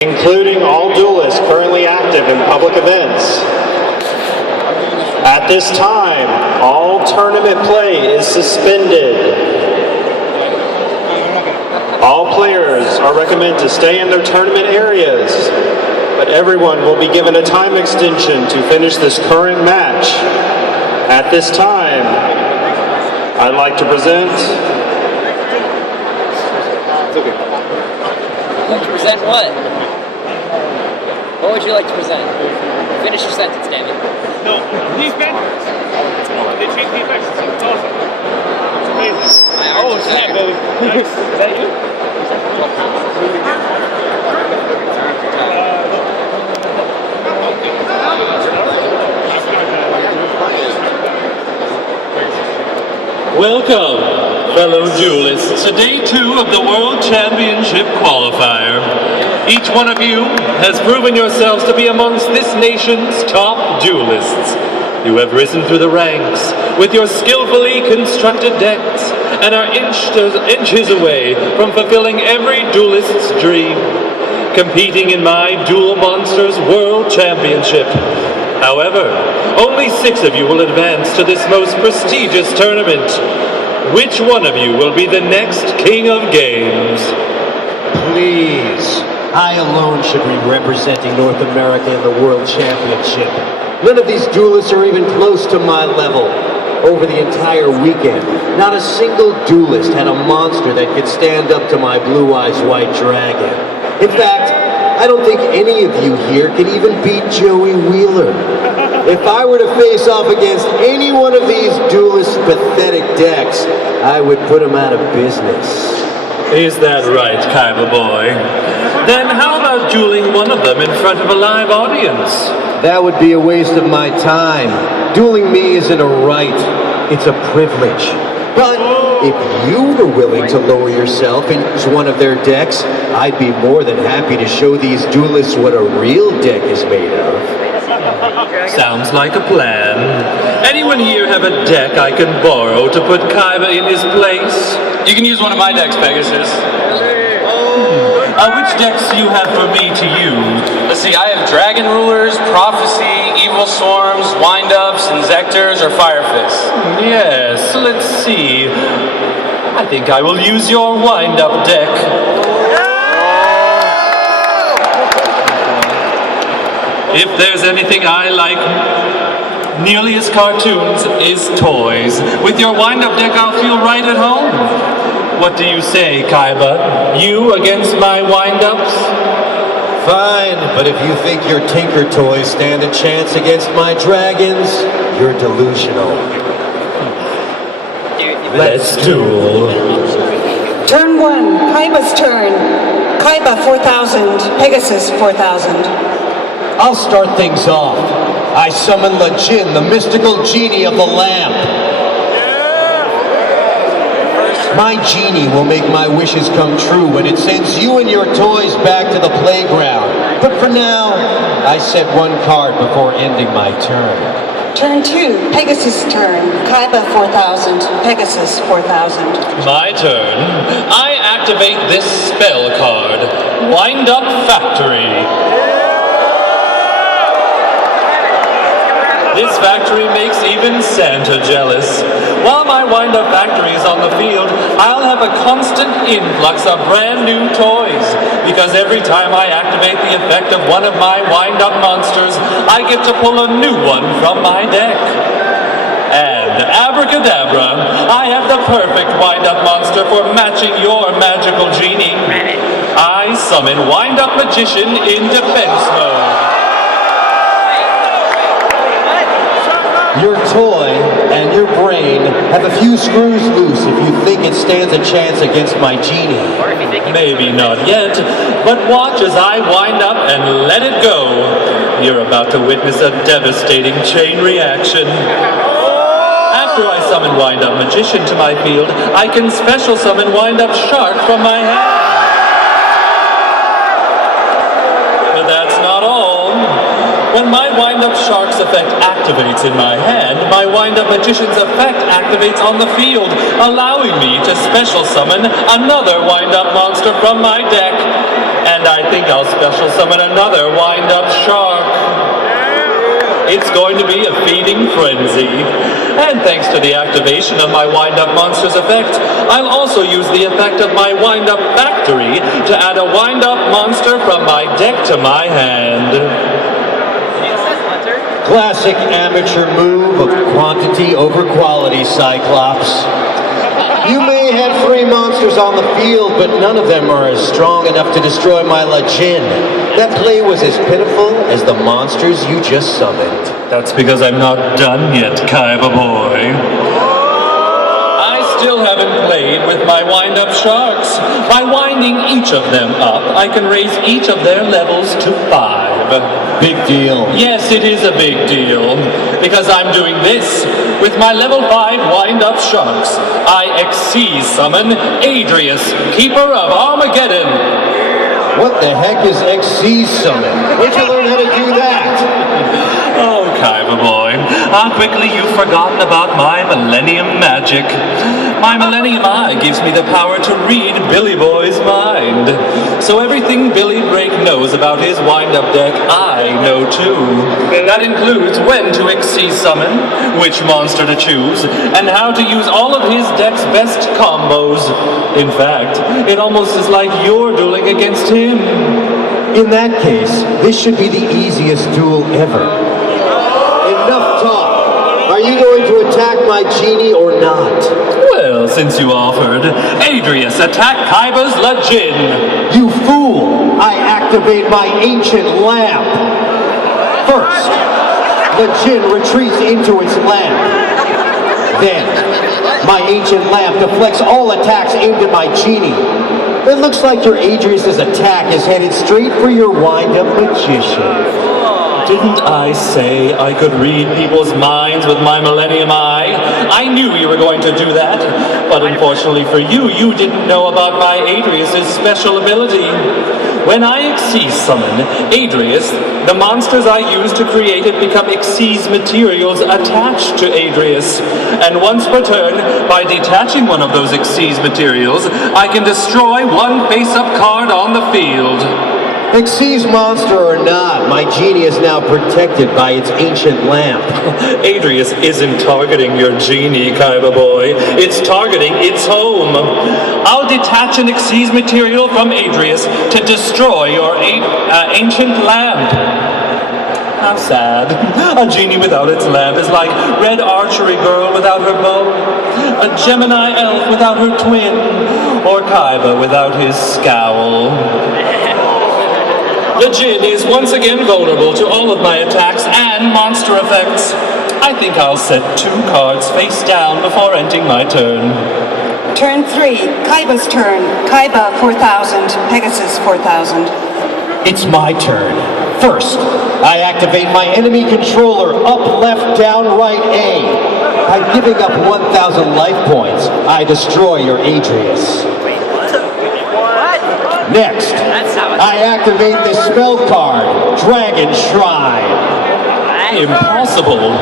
including all duelists currently active in public events. At this time, all tournament play is suspended. All players are recommended to stay in their tournament areas, but everyone will be given a time extension to finish this current match. At this time, I'd like to present... Like to present what? What would you like to present? Finish your sentence, damn it. No, he's backwards. They changed the effects. It's awesome. It's amazing. Oh, it's that, baby. Nice. Is that you? Welcome, fellow duelists, to day 2 of the World Championship Qualifier. Each one of you has proven yourselves to be amongst this nation's top duelists. You have risen through the ranks with your skillfully constructed decks and are inches away from fulfilling every duelist's dream, competing in my Duel Monsters World Championship. However, only 6 of you will advance to this most prestigious tournament. Which one of you will be the next King of Games? Please, I alone should be representing North America in the World Championship. None of these duelists are even close to my level. Over the entire weekend, not a single duelist had a monster that could stand up to my Blue Eyes White Dragon. In fact, I don't think any of you here can even beat Joey Wheeler. If I were to face off against any one of these duelists' pathetic decks, I would put them out of business. Is that right, Kaiba boy? Then how about dueling one of them in front of a live audience? That would be a waste of my time. Dueling me isn't a right, it's a privilege. But if you were willing to lower yourself and use one of their decks, I'd be more than happy to show these duelists what a real deck is made of. Sounds like a plan. Anyone here have a deck I can borrow to put Kaiba in his place? You can use one of my decks, Pegasus. Which decks do you have for me to use? Let's see, I have Dragon Rulers, Prophecy, Evil Swarms, Wind-Ups, Inzectors, or Fire Fists. Yes, let's see. I think I will use your wind-up deck. If there's anything I like nearly as cartoons is toys. With your wind-up deck, I'll feel right at home. What do you say, Kaiba? You against my wind-ups? Fine, but if you think your Tinker toys stand a chance against my dragons, you're delusional. Let's duel. Turn 1, Kaiba's turn. Kaiba 4,000, Pegasus 4,000. I'll start things off. I summon Lajin, the mystical genie of the lamp. My genie will make my wishes come true when it sends you and your toys back to the playground. But for now, I set one card before ending my turn. Turn 2, Pegasus turn. Kaiba 4,000, Pegasus 4,000. My turn. I activate this spell card. Wind Up Factory. This factory makes even Santa jealous. While my wind-up factory is on the field, I'll have a constant influx of brand new toys, because every time I activate the effect of one of my wind-up monsters, I get to pull a new one from my deck. And abracadabra, I have the perfect wind-up monster for matching your magical genie. I summon Wind-Up Magician in defense mode. Your toy and your brain have a few screws loose if you think it stands a chance against my genie. Maybe not yet, but watch as I wind up and let it go. You're about to witness a devastating chain reaction. After I summon Wind Up Magician to my field, I can special summon Wind Up Shark from my hand. But that's not all. When my Wind-Up Shark's effect activates in my hand, my Wind-Up Magician's effect activates on the field, allowing me to special summon another Wind-Up monster from my deck. And I think I'll special summon another wind-up shark. It's going to be a feeding frenzy. And thanks to the activation of my wind-up monster's effect, I'll also use the effect of my wind-up factory to add a wind-up monster from my deck to my hand. Classic amateur move of quantity over quality, Cyclops. You may have 3 monsters on the field, but none of them are as strong enough to destroy my Jin. That play was as pitiful as the monsters you just summoned. That's because I'm not done yet, Kaiba boy. I still haven't played with my wind-up sharks. By winding each of them up, I can raise each of their levels to 5. Big deal. Yes, it is a big deal. Because I'm doing this. With my level 5 wind-up sharks, I XC summon Adrius, Keeper of Armageddon. What the heck is XC summon? Where'd you learn how to do that? Oh, Kaiba boy, how quickly you've forgotten about my Millennium Magic. My Millennium Eye gives me the power to read Billy Boy's mind. So everything Billy Drake knows about his wind-up deck, I know too. That includes when to XC summon, which monster to choose, and how to use all of his deck's best combos. In fact, it almost is like you're dueling against him. In that case, this should be the easiest duel ever. Enough talk. Are you going to attack my genie or not? Well, since you offered, Adrius, attack Kaiba's Jin. You fool! I activate my ancient lamp. First, the Jin retreats into its lamp. Then, my ancient lamp deflects all attacks aimed at my genie. It looks like your Adrius' attack is headed straight for your wind-up magician. Didn't I say I could read people's minds with my Millennium Eye? I knew you were going to do that. But unfortunately for you, you didn't know about my Adrius' special ability. When I XC summon Adrius, the monsters I use to create it become XC's materials attached to Adrius. And once per turn, by detaching one of those XC's materials, I can destroy one face-up card on the field. XC's monster or not, my genie is now protected by its ancient lamp. Adrius isn't targeting your genie, Kaiba boy. It's targeting its home. I'll detach an XC's material from Adrius to destroy your ancient lamp. How sad. A genie without its lamp is like Red Archery Girl without her bow, a Gemini elf without her twin, or Kaiba without his scowl. The Jin is once again vulnerable to all of my attacks and monster effects. I think I'll set 2 cards face down before ending my turn. Turn 3, Kaiba's turn. Kaiba 4,000, Pegasus 4,000. It's my turn. First, I activate my enemy controller up, left, down, right, A. By giving up 1,000 life points, I destroy your Adrius. Next, I activate this spell card, Dragon Shrine. Impossible.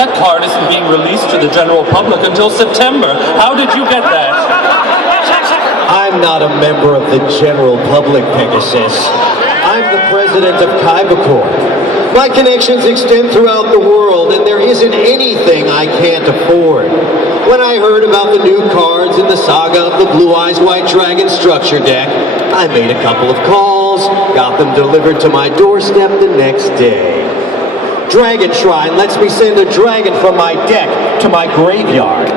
That card isn't being released to the general public until September. How did you get that? I'm not a member of the general public, Pegasus. I'm the president of Kaiba Corp. My connections extend throughout the world, and there isn't anything I can't afford. When I heard about the new cards in the saga of the Blue Eyes White Dragon structure deck, I made a couple of calls, got them delivered to my doorstep the next day. Dragon Shrine lets me send a dragon from my deck to my graveyard.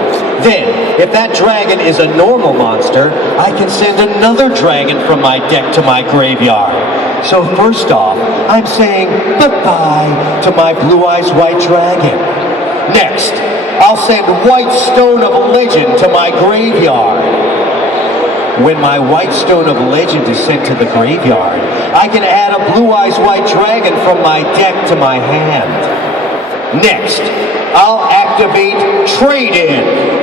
Then, if that dragon is a normal monster, I can send another dragon from my deck to my graveyard. So first off, I'm saying goodbye to my Blue Eyes White Dragon. Next, I'll send White Stone of Legend to my graveyard. When my White Stone of Legend is sent to the graveyard, I can add a Blue Eyes White Dragon from my deck to my hand. Next, I'll activate Trade-In.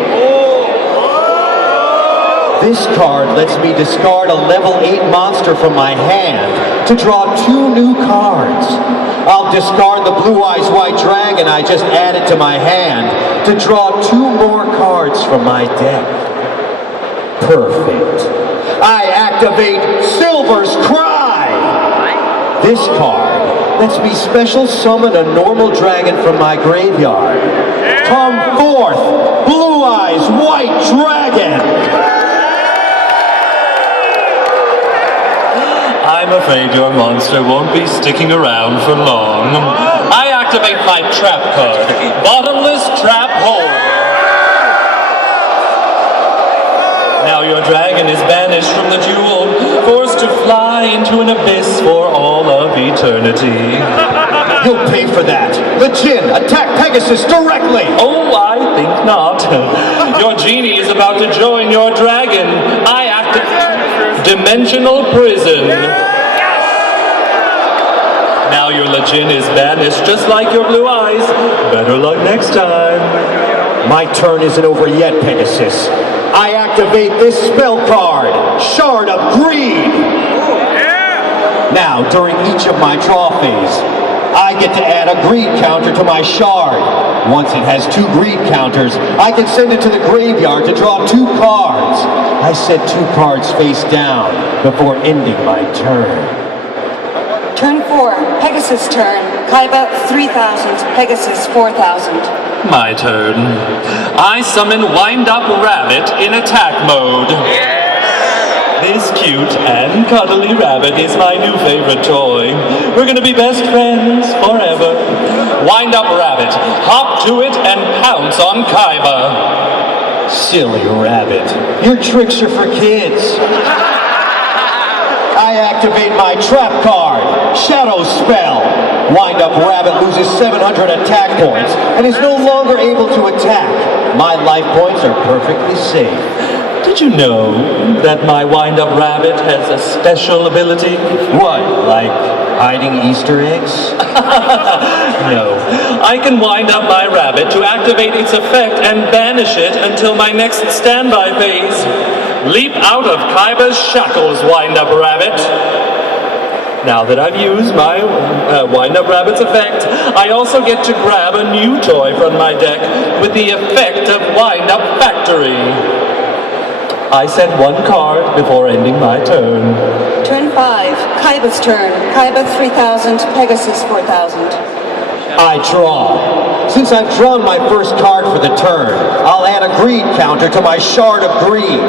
This card lets me discard a level 8 monster from my hand to draw 2 new cards. I'll discard the Blue Eyes White Dragon I just added to my hand to draw 2 more cards from my deck. Perfect. I activate Silver's Cry. This card lets me special summon a normal dragon from my graveyard. Come forth, Blue Eyes White Dragon! I'm afraid your monster won't be sticking around for long. I activate my trap card, Bottomless Trap Hole. Now your dragon is banished from the duel, forced to fly into an abyss for all of eternity. You'll pay for that. The Jinn, attack Pegasus directly! Oh, I think not. Your genie is about to join your dragon. I activate Dimensional Prison. Now your Lejin is banished just like your blue eyes. Better luck next time. My turn isn't over yet, Pegasus. I activate this spell card, Shard of Greed. Now, during each of my draw phase, I get to add a greed counter to my shard. Once it has 2 greed counters, I can send it to the graveyard to draw 2 cards. I set 2 cards face down before ending my turn. Turn 4, Pegasus turn. Kaiba 3,000, Pegasus 4,000. My turn. I summon Wind Up Rabbit in attack mode. This cute and cuddly rabbit is my new favorite toy. We're gonna be best friends forever. Wind Up Rabbit, hop to it and pounce on Kaiba. Silly rabbit. Your tricks are for kids. I activate my trap card, Shadow Spell. Wind Up Rabbit loses 700 attack points and is no longer able to attack. My life points are perfectly safe. Did you know that my Wind Up Rabbit has a special ability? What, like hiding Easter eggs? No. I can wind up my rabbit to activate its effect and banish it until my next standby phase. Leap out of Kaiba's shackles, Wind Up Rabbit. Now that I've used my Wind Up Rabbit's effect, I also get to grab a new toy from my deck with the effect of Wind Up Factory. I set 1 card before ending my turn. Turn 5, Kaiba's turn. Kaiba 3,000, Pegasus 4,000. I draw. Since I've drawn my first card for the turn, I'll add a greed counter to my Shard of Greed.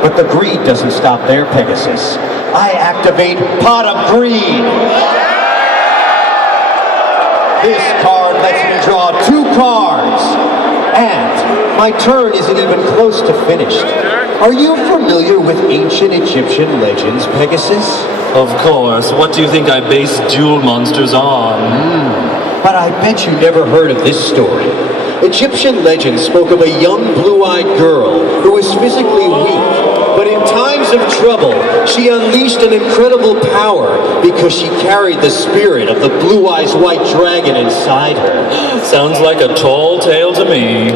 But the greed doesn't stop there, Pegasus. I activate Pot of Greed. This card lets me draw 2 cards. And my turn isn't even close to finished. Are you familiar with ancient Egyptian legends, Pegasus? Of course. What do you think I base duel monsters on? But I bet you never heard of this story. Egyptian legends spoke of a young blue-eyed girl who was physically weak, but in times of trouble, she unleashed an incredible power because she carried the spirit of the Blue Eyes White Dragon inside her. Sounds like a tall tale to me.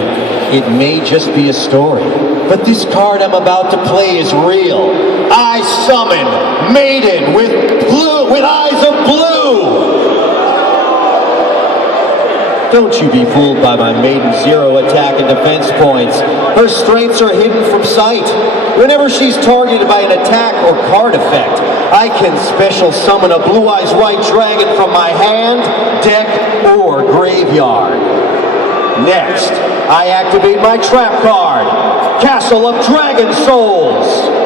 It may just be a story, but this card I'm about to play is real. I summon Maiden with eyes of blue! Don't you be fooled by my Maiden's 0 attack and defense points. Her strengths are hidden from sight. Whenever she's targeted by an attack or card effect, I can special summon a Blue Eyes White Dragon from my hand, deck, or graveyard. Next, I activate my trap card, Castle of Dragon Souls.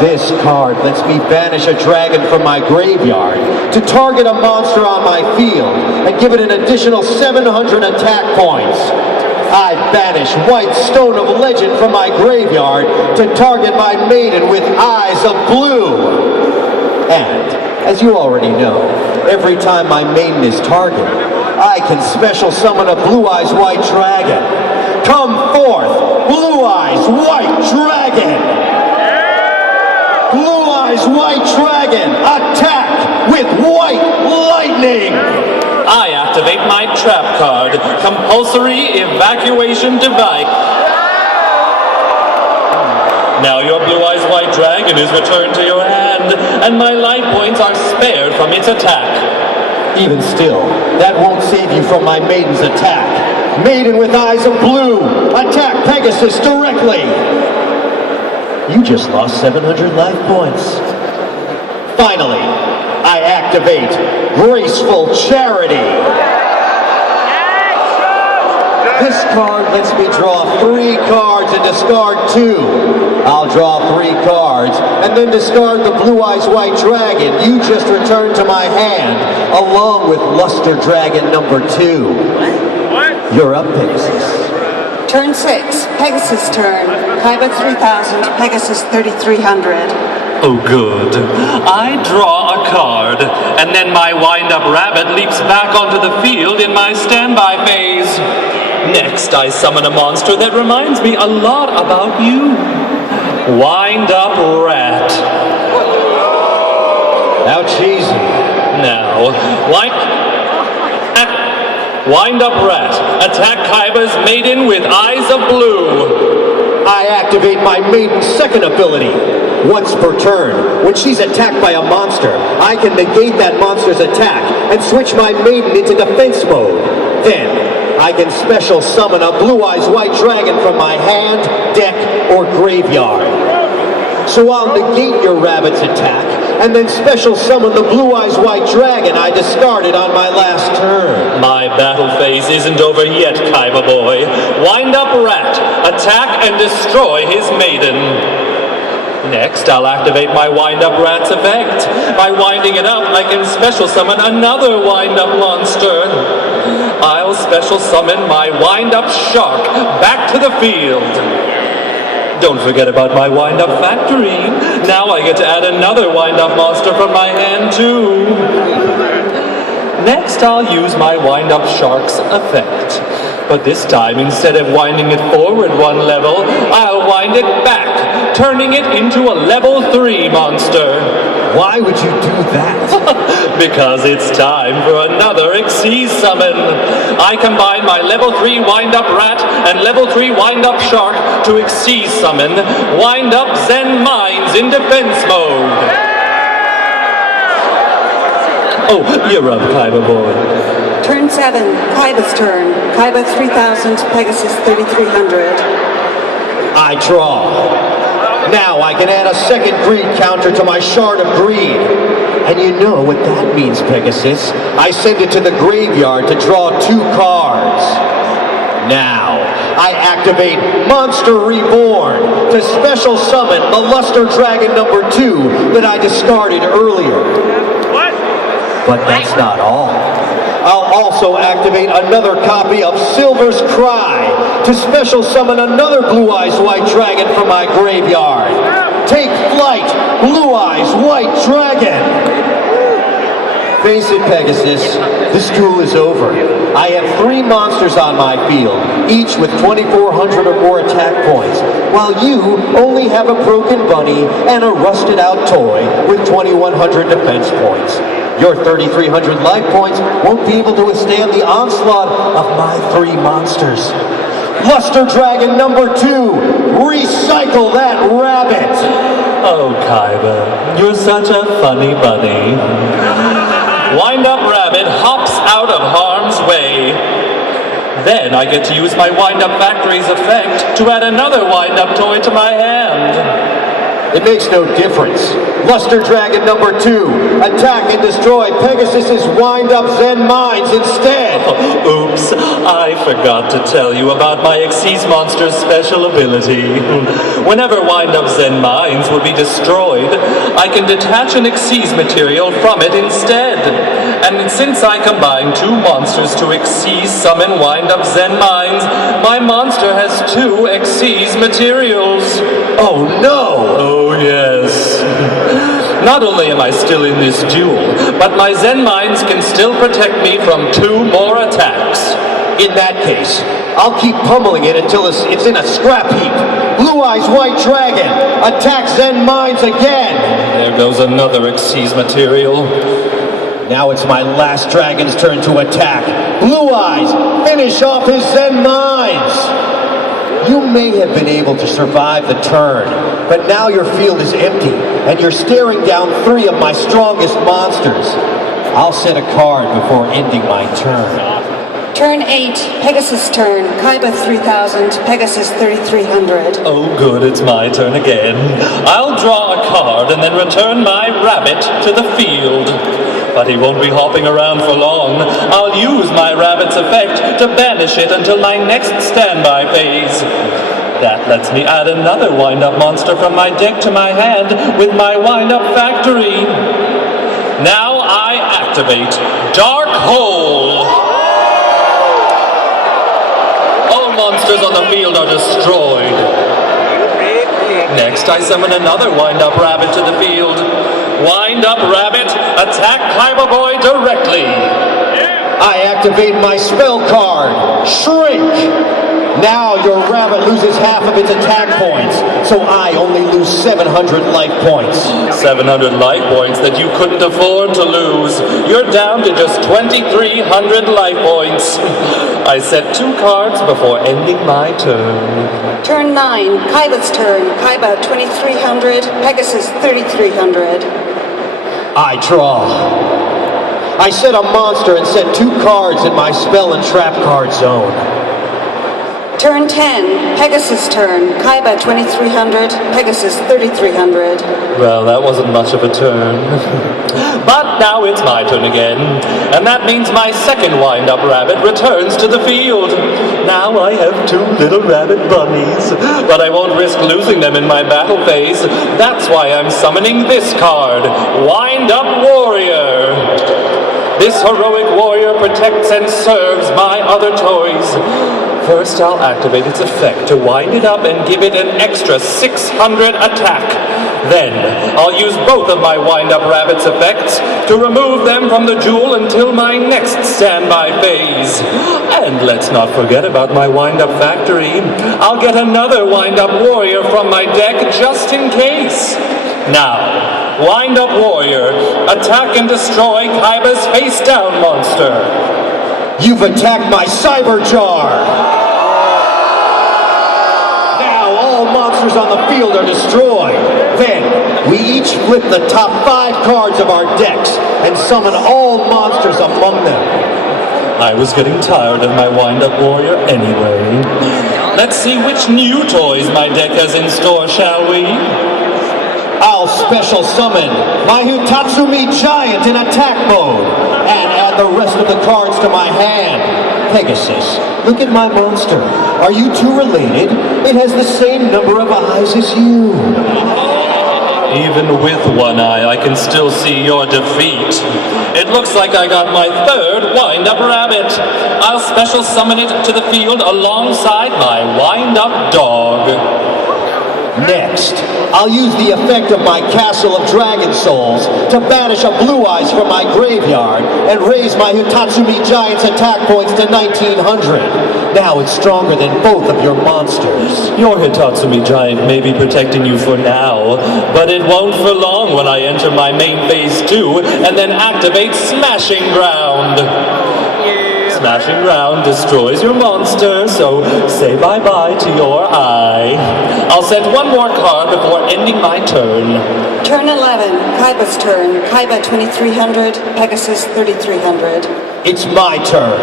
This card lets me banish a dragon from my graveyard to target a monster on my field and give it an additional 700 attack points. I banish White Stone of Legend from my graveyard to target my Maiden with eyes of blue. And, as you already know, every time my Maiden is targeted, I can special summon a Blue Eyes White Dragon. Come forth, Blue Eyes White Dragon! Blue Eyes White Dragon, attack with White Lightning! I activate my trap card, Compulsory Evacuation Device. Now your Blue Eyes White Dragon is returned to your hand, and my life points are spared from its attack. Even still, that won't save you from my Maiden's attack. Maiden with eyes of blue, attack Pegasus directly! You just lost 700 life points. Finally, I activate Graceful Charity. This card lets me draw 3 cards and discard 2. I'll draw 3 cards and then discard the Blue Eyes White Dragon you just returned to my hand, along with Luster Dragon number 2. What? You're up, Pegasus. Turn 6, Pegasus turn. Kaiba 3000, Pegasus 3300. Oh, good. I draw a card, and then my wind-up rabbit leaps back onto the field in my standby phase. Next, I summon a monster that reminds me a lot about you. Wind-up rat. How cheesy. Now, wind-up rat. Attack Kaiba's maiden with eyes of blue. I activate my maiden's second ability. Once per turn, when she's attacked by a monster, I can negate that monster's attack and switch my maiden into defense mode. Then, I can special summon a Blue Eyes White Dragon from my hand, deck, or graveyard. So I'll negate your rabbit's attack, and then special summon the Blue Eyes White Dragon I discarded on my last turn. My battle phase isn't over yet, Kaiba boy. Wind up rat, attack and destroy his maiden. Next, I'll activate my wind-up rat's effect. By winding it up, I can special summon another wind-up monster. I'll special summon my wind-up shark back to the field. Don't forget about my wind-up factory. Now I get to add another wind-up monster from my hand, too. Next, I'll use my wind-up shark's effect. But this time, instead of winding it forward 1 level, I'll wind it back, turning it into a level 3 monster. Why would you do that? Because it's time for another Xyz summon. I combine my level 3 wind-up rat and level 3 wind-up shark to Xyz summon Wind-Up Zen Mines in defense mode. Oh, you're up, Kaiba boy. Turn 7, Kaiba's turn. Kaiba 3000, Pegasus 3300. I draw. Now I can add a second greed counter to my Shard of Greed. And you know what that means, Pegasus. I send it to the graveyard to draw 2 cards. Now, I activate Monster Reborn to special summon the Luster Dragon number 2 that I discarded earlier. What? But that's not all. I'll also activate another copy of Silver's Cry to special summon another Blue Eyes White Dragon from my graveyard. Take flight, Blue Eyes White Dragon! Face it, Pegasus, this duel is over. I have 3 monsters on my field, each with 2,400 or more attack points, while you only have a broken bunny and a rusted out toy with 2,100 defense points. Your 3,300 life points won't be able to withstand the onslaught of my 3 monsters. Luster Dragon number 2, recycle that rabbit! Oh, Kaiba, you're such a funny bunny. Wind-Up Rabbit hops out of harm's way. Then I get to use my Wind-Up Factory's effect to add another Wind-Up toy to my hand. It makes no difference. Luster Dragon number 2, attack and destroy Pegasus's Wind-Up Zen Mines instead. Oops, I forgot to tell you about my Xyz monster's special ability. Whenever Wind-Up Zen Mines will be destroyed, I can detach an Xyz material from it instead. And since I combine 2 monsters to Xyz summon Wind-Up Zen Mines, my monster has 2 Xyz materials. Oh no! Oh yes. Not only am I still in this duel, but my Zen Mines can still protect me from 2 more attacks. In that case, I'll keep pummeling it until it's in a scrap heap. Blue Eyes White Dragon, attack Zen Mines again! There goes another Xyz material. Now it's my last dragon's turn to attack. Blue Eyes, finish off his Zen Mines! You may have been able to survive the turn, but now your field is empty, and you're staring down 3 of my strongest monsters. I'll set a card before ending my turn. Turn 8, Pegasus turn. Kaiba 3000, Pegasus 3300. Oh good, it's my turn again. I'll draw a card and then return my rabbit to the field. but he won't be hopping around for long. I'll use my rabbit's effect to banish it until my next standby phase. That lets me add another wind-up monster from my deck to my hand with my wind-up factory. Now I activate Dark Hole. All monsters on the field are destroyed. Next, I summon another wind-up rabbit to the field. Wind-up rabbit, attack Kaiba Boy directly. I activate my spell card, Shrink. Now your rabbit loses half of its attack points, so I only lose 700 life points. 700 life points that you couldn't afford to lose. You're down to just 2,300 life points. I set 2 cards before ending my turn. Turn 9, Kaiba's turn. Kaiba 2300, Pegasus 3300. I draw. I set a monster and set 2 cards in my spell and trap card zone. Turn 10, Pegasus turn. Kaiba 2300, Pegasus 3300. Well, that wasn't much of a turn. But now it's my turn again. And that means my second wind-up rabbit returns to the field. Now I have 2 little rabbit bunnies. But I won't risk losing them in my battle phase. That's why I'm summoning this card, Wind-Up Warrior. This heroic warrior protects and serves my other toys. First, I'll activate its effect to wind it up and give it an extra 600 attack. Then, I'll use both of my wind-up rabbit's effects to remove them from the duel until my next standby phase. And let's not forget about my wind-up factory. I'll get another wind-up warrior from my deck just in case. Now, wind-up warrior, attack and destroy Kaiba's face-down monster. You've attacked my Cyber Jar! Now all monsters on the field are destroyed. Then, we each flip the top 5 cards of our decks and summon all monsters among them. I was getting tired of my wind-up warrior anyway. Let's see which new toys my deck has in store, shall we? I'll special summon my Hitatsumi Giant in attack mode and add the rest of the cards to my hand. Pegasus, look at my monster. Are you 2 related? It has the same number of eyes as you. Even with 1 eye, I can still see your defeat. It looks like I got my 3rd wind-up rabbit. I'll special summon it to the field alongside my wind-up dog. Next, I'll use the effect of my Castle of Dragon Souls to banish a Blue Eyes from my graveyard and raise my Hitatsumi Giant's attack points to 1900. Now it's stronger than both of your monsters. Your Hitatsumi Giant may be protecting you for now, but it won't for long when I enter my main phase 2 and then activate Smashing Ground. Smashing Ground destroys your monster, so say bye-bye to your eye. I'll set 1 more card before ending my turn. Turn 11, Kaiba's turn. Kaiba 2300, Pegasus 3300. It's my turn.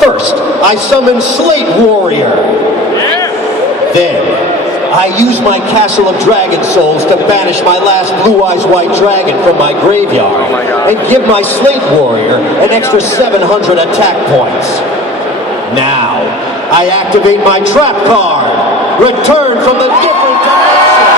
First, I summon Slate Warrior. Then, I use my Castle of Dragon Souls to banish my last Blue Eyes White Dragon from my graveyard and give my Slate Warrior an extra 700 attack points. Now, I activate my trap card, Return from the Different Dimension.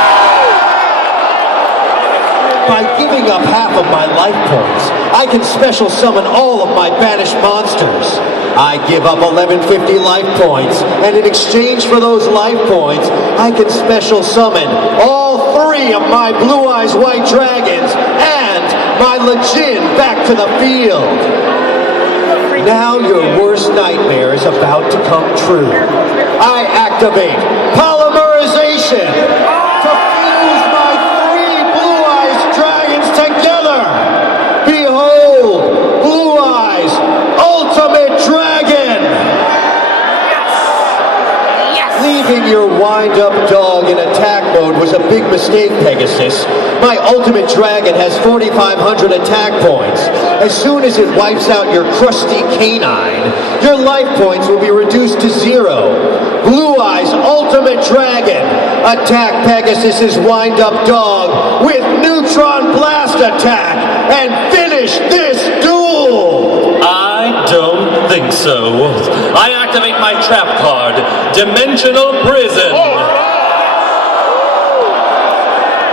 By giving up half of my life points, I can special summon all of my banished monsters. I give up 1150 life points, and in exchange for those life points, I can special summon all 3 of my Blue Eyes White Dragons and my Legion back to the field. Now your worst nightmare is about to come true. I activate Polymerization to fuse my 3 Blue Eyes Dragons together. Behold, Blue Eyes Ultimate Dragon! Leaving your wind-up dog in attack mode was a big mistake, Pegasus. My Ultimate Dragon has 4,500 attack points. As soon as it wipes out your crusty canine, your life points will be reduced to 0. Blue Eyes Ultimate Dragon, attack Pegasus's wind-up dog with Neutron Blast attack and finish this so. I activate my trap card, Dimensional Prison.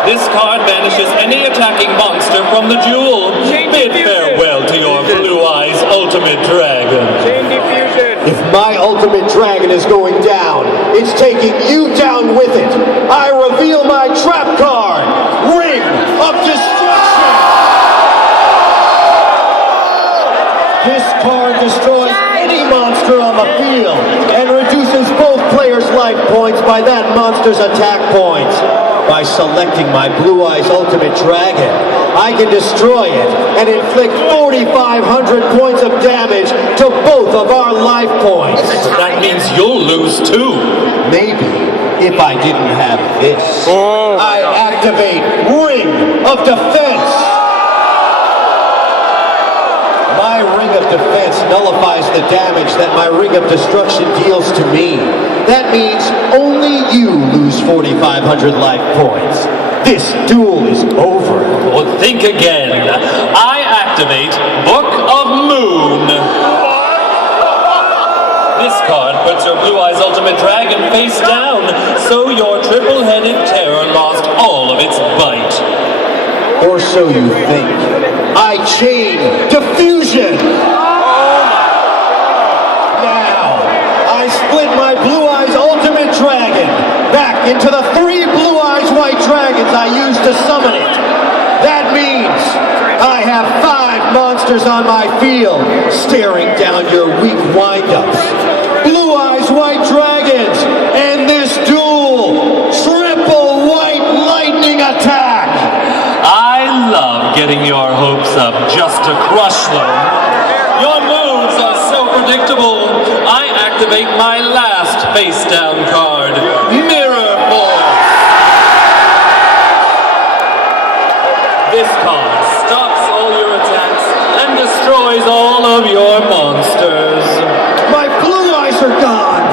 This card banishes any attacking monster from the duel. Bid farewell to your Blue Eyes Ultimate Dragon. Chain diffusion. If my ultimate dragon is going down, it's taking you down with it. I reveal my trap card, Ring of Destruction. This card destroys any monster on the field and reduces both players' life points by that monster's attack points. By selecting my Blue Eyes Ultimate Dragon, I can destroy it and inflict 4,500 points of damage to both of our life points. That means you'll lose too. Maybe if I didn't have this. I activate Ring of Defense. My Ring of Defense nullifies the damage that my Ring of Destruction deals to me. That means only you lose 4,500 life points. This duel is over. Well, think again. I activate Book of Moon. This card puts your Blue Eyes Ultimate Dragon face down, so your triple-headed terror lost all of its bite. Or so you think. I chain diffusion. Now, I split my Blue Eyes Ultimate Dragon back into the 3 Blue Eyes White Dragons I used to summon it. That means I have 5 monsters on my field staring down your weak windups. Blue Eyes White Dragons and this duel. Triple White Lightning Attack. I love getting your hopes up just to crush them. Your moves are so predictable. I activate my last face-down card, Mirror Force. This card stops all your attacks and destroys all of your monsters. My blue eyes are gone.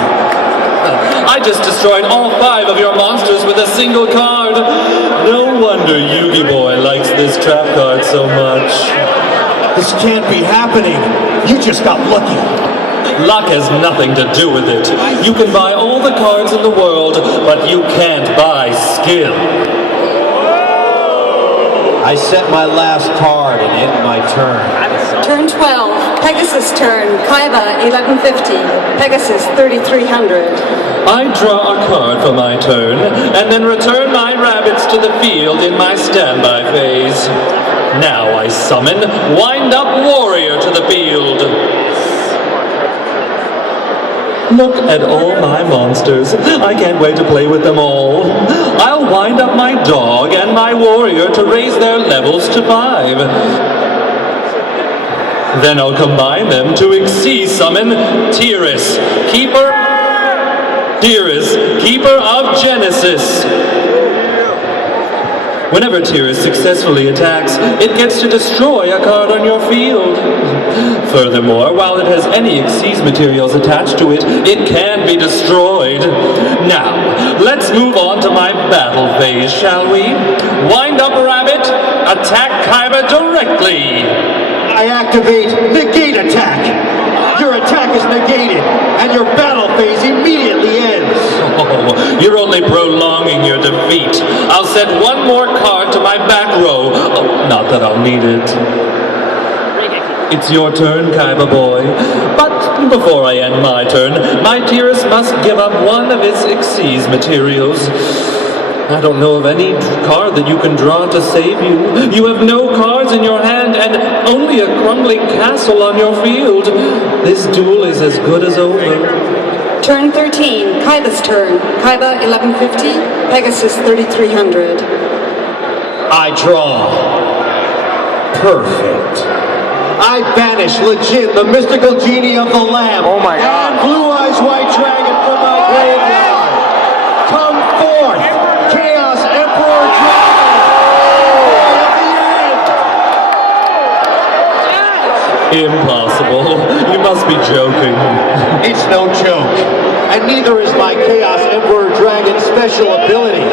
I just destroyed all 5 of your monsters with a single card. No wonder Yugioh likes this trap card so much. This can't be happening. You just got lucky. Luck has nothing to do with it. You can buy all the cards in the world, but you can't buy skill. I set my last card and end my turn. Turn 12, Pegasus turn, Kaiba 1150, Pegasus 3300. I draw a card for my turn, and then return my rabbits to the field in my standby phase. Now I summon Wind Up Warrior to the field. Look at all my monsters. I can't wait to play with them all. I'll wind up my dog and my warrior to raise their levels to 5. Then I'll combine them to Xyz summon Tiras, Keeper of Genesis. Whenever Tiras successfully attacks, it gets to destroy a card on your field. Furthermore, while it has any Xyz materials attached to it, it can be destroyed. Now, let's move on to my battle phase, shall we? Wind up Rabbit, attack Kaiba directly. I activate Negate Attack. Your attack is negated, and your battle phase immediately ends. Oh, you're only prolonging your defeat. I'll set one more card to my back row. Oh, not that I'll need it. It's your turn, Kaiba boy. But before I end my turn, my Tiras must give up one of its Xyz materials. I don't know of any card that you can draw to save you. You have no cards in your hand and only a crumbling castle on your field. This duel is as good as over. Turn 13, Kaiba's turn, Kaiba 1150, Pegasus 3300. I draw. Perfect. I banish Legit, the mystical genie of the lamp. Oh my God. And Blue Eyes White Dragon from my graveyard. Come forth, Chaos Emperor Dragon. At the end. Impossible. You must be joking. It's no joke. And neither is my Chaos Emperor Dragon special ability.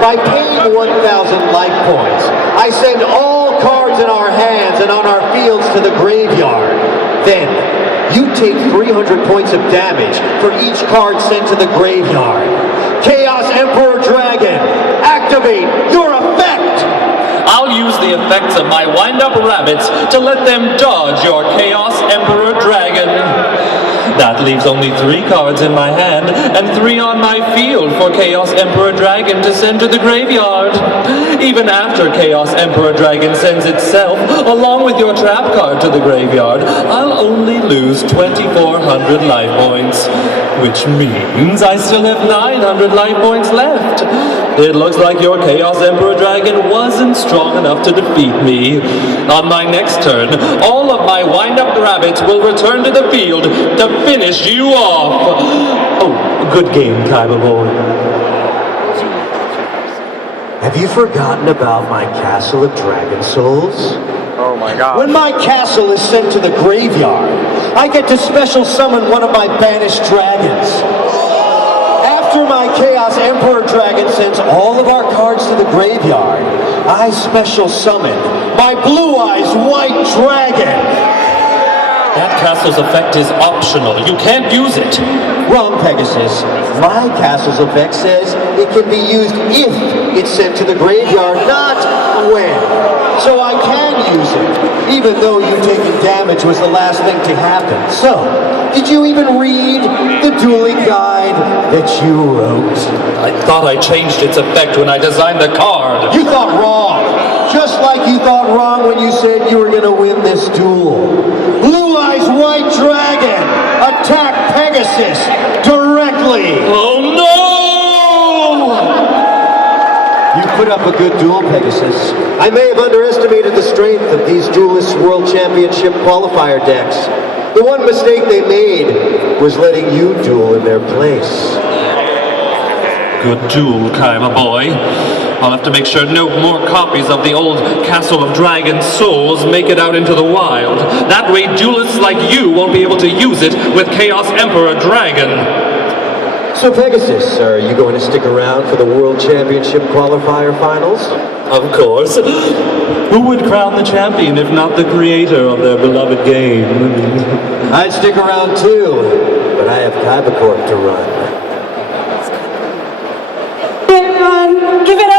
By paying 1,000 life points, I send all cards in our hands and on our fields to the graveyard. Then, you take 300 points of damage for each card sent to the graveyard. Chaos Emperor Dragon, activate your effect! I'll use the effects of my wind-up rabbits to let them dodge your Chaos Emperor Dragon. That leaves only 3 cards in my hand and 3 on my field for Chaos Emperor Dragon to send to the graveyard. Even after Chaos Emperor Dragon sends itself, along with your trap card to the graveyard, I'll only lose 2,400 life points, which means I still have 900 life points left. It looks like your Chaos Emperor Dragon wasn't strong enough to defeat me. On my next turn, all of my wind-up rabbits will return to the field to finish you off. Oh, good game, Kaiba boy. Have you forgotten about my Castle of Dragon Souls? Oh my god. When my castle is sent to the graveyard, I get to special summon one of my banished dragons. After my Chaos Emperor Dragon sends all of our cards to the graveyard, I special summon my Blue Eyes White Dragon. That castle's effect is optional. You can't use it. Wrong, Pegasus. My castle's effect says it can be used if it's sent to the graveyard, not when. So I can use it, even though you taking damage was the last thing to happen. So, did you even read the dueling guide that you wrote? I thought I changed its effect when I designed the card. You thought wrong. Just like you thought wrong when you said you were going to win this duel. Blue Eyes White Dragon, attack Pegasus directly. Oh no! You put up a good duel, Pegasus. I may have underestimated the strength of these Duelist World Championship Qualifier decks. The one mistake they made was letting you duel in their place. Good duel, Kaiba boy. I'll have to make sure no more copies of the old Castle of Dragon Souls make it out into the wild. That way duelists like you won't be able to use it with Chaos Emperor Dragon. So Pegasus, are you going to stick around for the World Championship Qualifier Finals? Of course. Who would crown the champion if not the creator of their beloved game? I'd stick around too, but I have Kaiba Corp to run. Everyone, give it up.